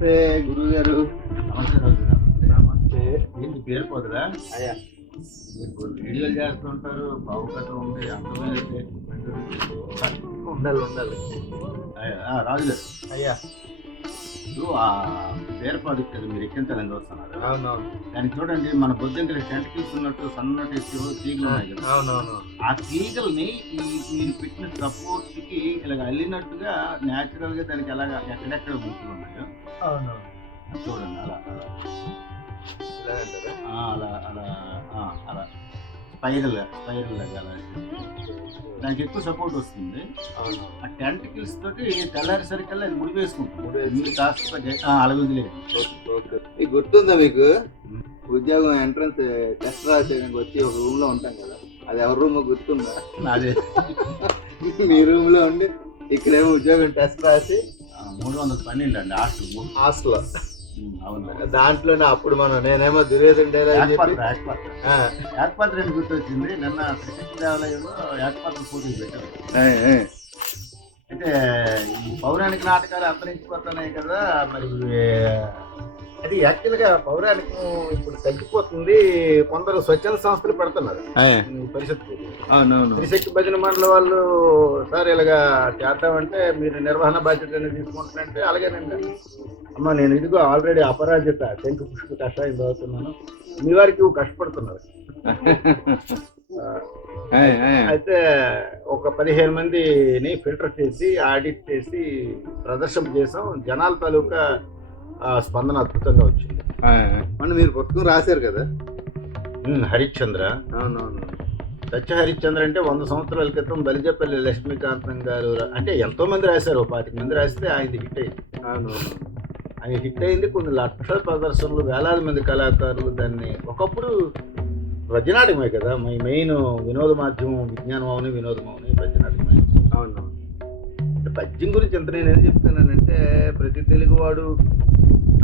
నమస్తే గురువు గారు. నమస్తే రాజు గారు. నమస్తే. ఏంటి పేరు పోదురా? అయ్యా మీకు వీడియోలు చేస్తుంటారు, భావుకత ఉంది, అందమైన ఉండాలి ఉండాలి. రాజు గారు, అయ్యా ఇప్పుడు ఆ పేరుపాదు కదా మీరు ఎక్కించాలని చూస్తున్నారు. అవునవును దానికి చూడండి, మన బొద్దింకలు టెంటకిల్స్ ఉన్నట్టు సన్నటి తీగలు ఉన్నాయి కదా, అవునవును. ఆ తీగల్ని మీరు పెట్టిన సపోర్ట్ కి ఇలాగ అల్లినట్టుగా న్యాచురల్ గా దానికి ఎలాగ ఎక్కడెక్కడ ముక్కులు ఉన్నాయో అవునవును. చూడండి. అలా అలా ఇలా అంటారా? అలా అలా అలా స్పైరల్ లాగా అలా దానికి ఎక్కువ సపోర్ట్ వస్తుంది. అవును. ఆ టెంటకిల్స్ తోటి తెల్లారేసరికల్లా అది ముడి వేసుకుంటుంది. మీరు కాస్త అలా వదిలేదు. ఓకే. మీకు గుర్తుందా, మీకు ఉద్యోగం ఎంట్రన్స్ టెస్ట్ రాసేయడానికి వచ్చి ఒక రూమ్ లో ఉంటాం కదా, అది ఎవరి రూమ్ గుర్తుందా? అదే మీ రూమ్ లో ఉండి ఇక్కడేమో ఉద్యోగం టెస్ట్ రాసి 312 అండి హాస్టల్. అవును. దాంట్లోనే అప్పుడు నేనేమో దుర్యోధన డైలాగ్ చెప్పి ఏకపాత్ర గుర్తొచ్చింది. నిన్న శ్రీశక్తి దేవాలయంలో ఏకపాత్ర పోటీ పెట్టారు. అయితే ఈ పౌరాణిక నాటకాలు అంతరించిపోతున్నాయి కదా, మరి అది యాక్చువల్గా పౌరాణికం ఇప్పుడు తగ్గిపోతుంది. కొందరు స్వచ్ఛంద సంస్థలు పెడుతున్నారు పరిషత్తు. త్రిశక్తి భజన మండలి వాళ్ళు సార్ ఇలాగా చేద్దామంటే మీరు నిర్వహణ బాధ్యత తీసుకుంటానంటే అలాగేనండి అమ్మ, నేను ఇదిగో ఆల్రెడీ అపరాజిత శంకు పుష్ప కషాయం చదువుతున్నాను, మీ వారికి కష్టపడుతున్నారు. అయితే ఒక 15 మందిని ఫిల్టర్ చేసి ఆడిట్ చేసి ప్రదర్శన చేసాం. జనాల తాలూకా స్పందన అద్భుతంగా వచ్చింది. మీరు పుస్తకం రాశారు కదా, హరిశ్చంద్ర. అవునవును. సత్య హరిశ్చంద్ర అంటే 100 సంవత్సరాల క్రితం బలిజపల్లి లక్ష్మీకాంతం గారు అంటే ఎంతో మంది రాశారు. 25 మంది రాస్తే ఆయనది హిట్ అయింది. అవునవును. ఆయన హిట్ అయింది. కొన్ని లక్షల ప్రదర్శనలు, వేలాది మంది కళాకారులు దాన్ని. ఒకప్పుడు ప్రజనాటకమే కదా మెయిన్ వినోద మాధ్యమం. విజ్ఞానం అవును, వినోదం అవును, ప్రజనాటకమే. అవును. పద్యం గురించి ఎంత నేనేం చెప్తానంటే, ప్రతి తెలుగువాడు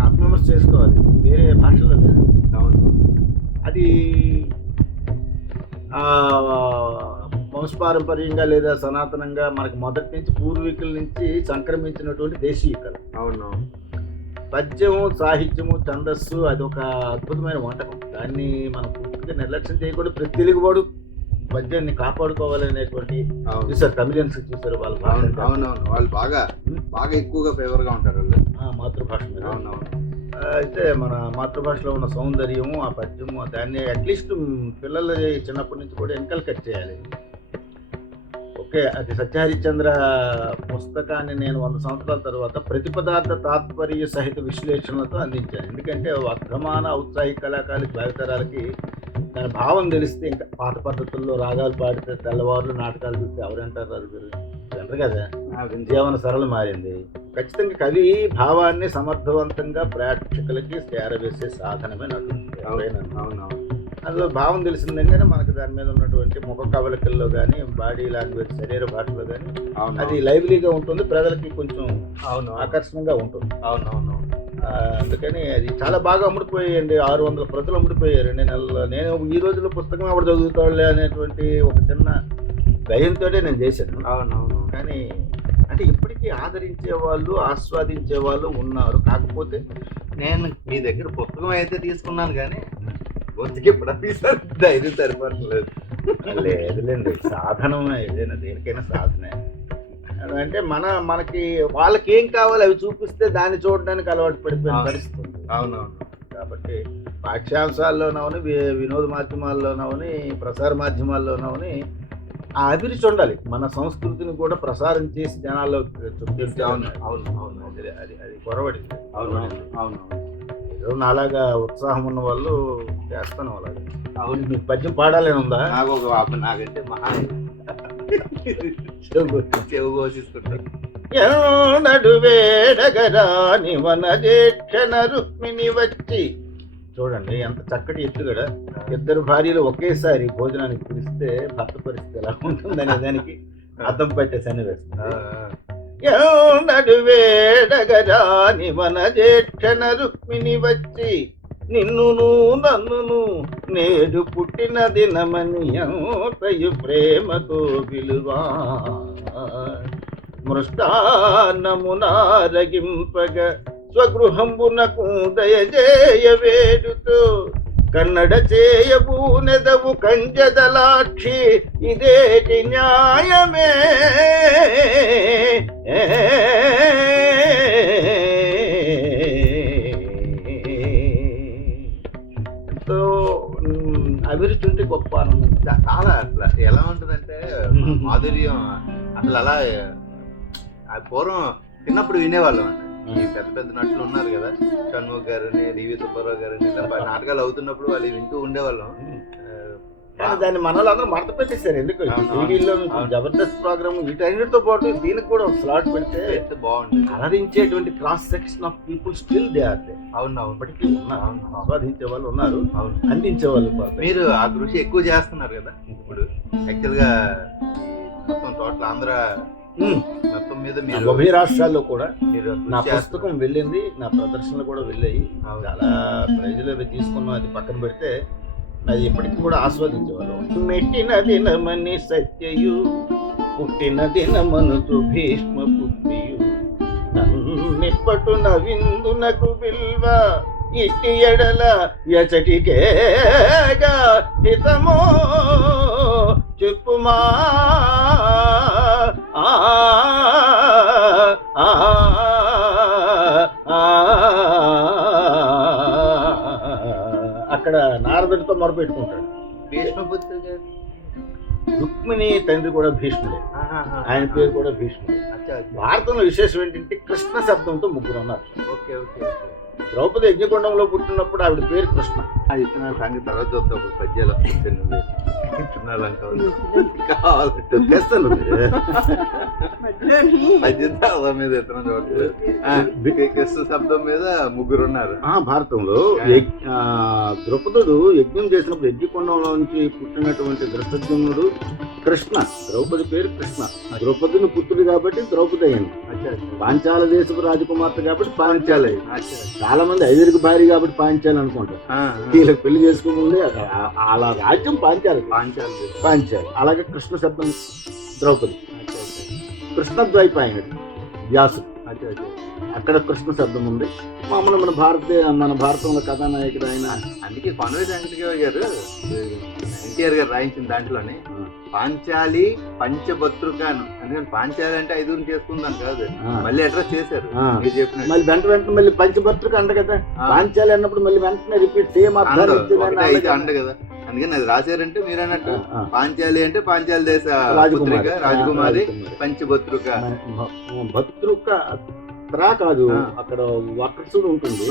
ఆత్మవిమర్శ చేసుకోవాలి, వేరే భాషలో లేదు. అవును. అది వంశపారంపర్యంగా లేదా సనాతనంగా మనకి మొదటి నుంచి పూర్వీకుల నుంచి సంక్రమించినటువంటి దేశీయ కళ. అవును. పద్యము, సాహిత్యము, ఛందస్సు అది ఒక అద్భుతమైన వంటకం. దాన్ని మనం పూర్తిగా నిర్లక్ష్యం చేయకుండా ప్రతి తెలుగువాడు పద్యాన్ని కాపాడుకోవాలనేటువంటి చూసారు. కమిలియన్స్ చూసారు వాళ్ళ భాష. అవునవును. వాళ్ళు బాగా ఎక్కువగా ఫేవర్గా ఉంటారు వాళ్ళు మాతృభాష మీద. అవునవును. అయితే మన మాతృభాషలో ఉన్న సౌందర్యము, ఆ పద్యము, దాన్ని అట్లీస్ట్ పిల్లలు చిన్నప్పటి నుంచి కూడా ఇన్కల్కేట్ చేయాలి. ఓకే, అది సత్యహరిశ్చంద్ర పుస్తకాన్ని నేను 100 సంవత్సరాల తర్వాత ప్రతిపదార్థ తాత్పర్య సహిత విశ్లేషణలతో అందించాను. ఎందుకంటే వర్ధమాన ఔత్సాహిక కళాకారులకి, భావితరాలకి దాని భావం తెలిస్తే, ఇంకా పాత పద్ధతుల్లో రాగాలు పాడితే తెల్లవారులు నాటకాలు చూస్తే ఎవరంటారు? అది అంటారు కదా, జీవన సరళ మారింది. ఖచ్చితంగా కవి భావాన్ని సమర్థవంతంగా ప్రేక్షకులకి చేరవేసే సాధనమే నటుడు. అవునవును. అందులో భావం తెలిసిందంగానే మనకు దాని మీద ఉన్నటువంటి ముఖ కవలికల్లో కానీ, బాడీ లాంగ్వేజ్, శరీర భాషలో కానీ అది లైవ్లీగా ఉంటుంది, ప్రజలకి కొంచెం ఆకర్షణగా ఉంటుంది. అవునవును. అందుకని అది చాలా బాగా అమ్ముడిపోయాయండి. 600 ప్రతులు అమ్ముడిపోయారు 2 నెలల్లో. నేను ఈ రోజుల్లో పుస్తకం ఎవరు చదువుతాడులే అనేటువంటి ఒక చిన్న భయంతో నేను చేశాను. అవునవును. కానీ అంటే ఇప్పటికీ ఆదరించే వాళ్ళు, ఆస్వాదించే వాళ్ళు ఉన్నారు. కాకపోతే నేను మీ దగ్గర పుస్తకం అయితే తీసుకున్నాను కానీ బొత్తికి ఎప్పుడు ధైర్యం సరిపడలేదు. లేదులేండి, సాధనం ఏదైనా దేనికైనా సాధనే. అంటే మనకి వాళ్ళకి ఏం కావాలి అవి చూపిస్తే దాన్ని చూడడానికి అలవాటు పడిపోయిన పరిస్థితి. అవునవును. కాబట్టి పాఠ్యాంశాల్లోనవని, వినోద మాధ్యమాల్లోనవని, ప్రసార మాధ్యమాల్లోనవని ఆ అభిరుచి ఉండాలి. మన సంస్కృతిని కూడా ప్రసారం చేసి జనాల్లో చూపించాలి. అవును అవును. అది కొరవడింది. అవునవును. అవునవును. ఏదో నాలాగా ఉత్సాహం ఉన్న వాళ్ళు చేస్తాను అలాగే. అవును. మీకు పద్యం పాడాలని ఉందా? నాకంటే మహా చెవు ఘోషిస్తుంటారు. ఎన్నడు వేడగరాని వనజేక్షణ రుక్మిణి వచ్చి. చూడండి ఎంత చక్కటి ఎత్తుగడ. 2 భార్యలు ఒకేసారి భోజనానికి పిలిస్తే భర్త పరిస్థితి ఎలా ఉంటుందనే దానికి అర్థం పట్టే సన్నివేశం. ఎన్నడు వేడగరాని వనజేక్షణ రుక్మిణి వచ్చి, నిన్నును నన్నును నేడు పుట్టిన దినమని ఎంతయు ప్రేమతో పిలువా, మృష్టాన్నమునారగింపగ స్వగృహంబునకు దయజేయ వేడుతో కన్నడ చేయబూనెదవు కంజదలాక్షి ఇదేటి న్యాయమే ఎంతో అభిరుచి ఉంటే గొప్ప ఆనందం. చాలా అట్లా ఎలా ఉంటుందంటే మాధుర్యం అసలు అలా ఆ పూర్వం చిన్నప్పుడు వినేవాళ్ళం అండి. ఈ పెద్ద పెద్ద నటులు ఉన్నారు కదా, షణ్ముఖ్ గారని, డివి సుబ్బారావు గారని, ఇలా నాటకాలు అవుతున్నప్పుడు వాళ్ళు వింటూ ఉండేవాళ్ళం. కానీ దాన్ని మనలో అందరూ మడత పెట్టేశారు. ఎందుకు టీవీలో జబర్దస్త్ ప్రోగ్రామ్ వీటన్నిటితో పాటు దీనికి కూడా ఒక స్లాట్ పెడితే బాగుంటుంది. అలరించేటువంటి cross section of people still they are there. అవును ఇప్పటికీ ఉన్నారు, ఆస్వాదించే వాళ్ళు ఉన్నారు, అందించే వాళ్ళు. మీరు ఆ కృషి ఎక్కువ చేస్తున్నారు కదా ఇప్పుడు. యాక్చువల్ గా మొత్తం టోటల్ ఆంధ్ర మొత్తం మీద మీరు ఉభయ రాష్ట్రాల్లో కూడా మీరు నా పుస్తకం వెళ్ళింది, నా ప్రదర్శనలు కూడా వెళ్ళాయి. చాలా ప్రైజులు అవి తీసుకున్నాం. అది పక్కన పెడితే అది ఎప్పటికీ కూడా ఆస్వాదించేవాళ్ళు. మెట్టిన దినమని సత్యయు పుట్టిన దినమనుచు భీష్మ పుత్రియు నన్నిప్పటున విందునకు విల్వ ఇట్టి ఎడల ఎచటికేగా హితమో చెప్పుమా. అక్కడ నారదుడితో మొరపెట్టుకుంటాడు. భీష్మపుత్రుడు రుక్మిణి తండ్రి కూడా భీష్ముడే, ఆయన పేరు కూడా భీష్ముడే. భారతంలో విశేషం ఏంటంటే కృష్ణ శబ్దంతో ముగ్గురు ఉన్నారు. Okay okay. ద్రౌపది యజ్ఞకొండంలో పుట్టినప్పుడు ఆవిడ పేరు కృష్ణ. అది ఇతర సంగతి తర్వాత చూద్దాం. ఇప్పుడు పద్యాలు మీద కృష్ణ శబ్దం మీద ముగ్గురు ఉన్నారు. భారతంలో ద్రౌపదుడు యజ్ఞం చేసినప్పుడు యజ్ఞకొండంలో నుంచి పుట్టినటువంటి దృష్టద్యుమ్నుడు కృష్ణ. ద్రౌపది పేరు కృష్ణ. ద్రౌపదిని పుత్రుడు కాబట్టి ద్రౌపది అయింది. పాంచాల దేశపు రాజకుమార్తె కాబట్టి పాంచాలి. చాలా మంది ఐదుగురికి భార్య కాబట్టి పాంచాలి అనుకుంటారు. వీళ్ళకి పెళ్లి చేసుకోముందే అలా రాజ్యం పాంచాలి. పాంచాలి. అలాగే కృష్ణ శబ్దం ద్రౌపది. కృష్ణద్వైపాయనుడు వ్యాసుడు, అక్కడ కృష్ణ శబ్దం ఉంది. మామూలు మన భారతంలో కథానాయకుడు ఆయన. అందుకే పన్వేటి వెంకటరావు గారు ఎన్టీఆర్ గారు రాయించిన దాంట్లోనే పాంచాలి పంచభద్రుకాను, అందుకని పాంచాలి అంటే ఐదుగురు చేసుకుందాం కాదు, మళ్ళీ అడ్రస్ చేశారు. మీరు చెప్పిన మళ్ళీ వెంటనే మళ్ళీ పంచభద్రుక అంట కదా. పాంచాలి అన్నప్పుడు మళ్ళీ వెంటనే రిపీట్ సేమ్ అంట కదా. అందుకని అది రాశారంటే మీరు అన్నట్టు పాంచాలి అంటే పాంచాలి దేశ రాజకుమారి పంచభద్రుక. భద్రుక కాదు, అక్కడ వక్రసుడు ఉంటుంది.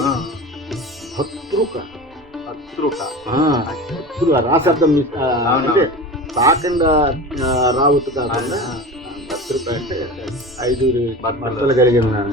భద్రుక రాశబ్దం అంటే కాకుండా రావద్దు కాకుండా భద్రుక అంటే ఐదుగురు భర్తలు కలిగిన